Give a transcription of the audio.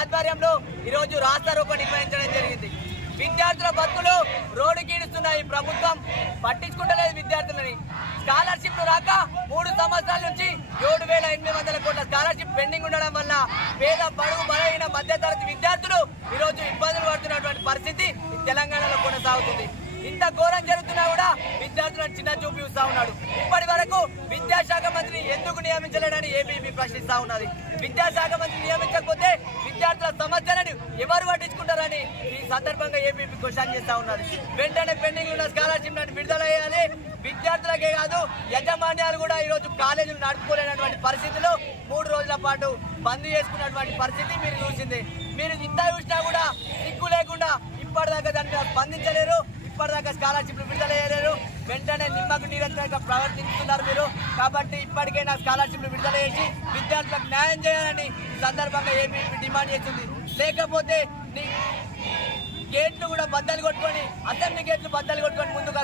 ఆధ్వర్యంలో ఈ రోజు రాస్తా రోకో నిర్వహించడం జరిగింది. విద్యార్థుల బతుకులు రోడ్డుకి ఈడుస్తున్నాయి. ప్రభుత్వం పట్టించుకుంటలేదు విద్యార్థులని. స్కాలర్షిప్లు రాక 3 సంవత్సరాల నుంచి 7,800 కోట్ల స్కాలర్షిప్ పెండింగ్ ఉండడం వల్ల పేద బడుగు బలహీన మధ్యతరగతి విద్యార్థులు ఈ రోజు ఇబ్బందులు పడుతున్నటువంటి పరిస్థితి తెలంగాణలో కొనసాగుతుంది. ఇంత ఘోరం జరుగుతున్నా కూడా విద్యార్థులను చిన్న చూపు చూస్తా ఉన్నాడు. ఇప్పటి వరకు విద్యాశాఖ మంత్రిని ఎందుకు నియమించలేడని ఏబీవీపీ ప్రశ్నిస్తా ఉన్నది. విద్యాశాఖ మంత్రి నియమించకపోతే విద్యార్థుల సమస్యలను ఎవరు పట్టించుకుంటారని ఈ సందర్భంగా ఏబీవీపీ క్వశ్చన్ చేస్తా ఉన్నది. వెంటనే పెండింగ్ ఉన్న స్కాలర్షిప్ విడుదల చేయాలి. విద్యార్థులకే కాదు యాజమాన్యాలు కూడా ఈ రోజు కాలేజీలు నడుపుకోలేనటువంటి పరిస్థితుల్లో 3 రోజుల పాటు బంద్ చేసుకున్నటువంటి పరిస్థితి మీరు చూసింది. మీరు ఇంత చూసినా కూడా సిగ్గు లేకుండా ఇప్పటిదాకా దాని మీద స్పందించలేరు. ఇప్పటిదాకా స్కాలర్షిప్లు విడుదల చేయలేరు. వెంటనే నిమ్మకు నీరంగా ప్రవర్తిస్తున్నారు మీరు. కాబట్టి ఇప్పటికైనా స్కాలర్షిప్లు విడుదల చేసి విద్యార్థులకు న్యాయం చేయాలని సందర్భంగా ఏబీవీపీ డిమాండ్ చేస్తుంది. లేకపోతే గేట్లు కూడా బద్దలు కొట్టుకొని అసెంబ్లీ గేట్లు బద్దలు కొట్టుకొని ముందుకు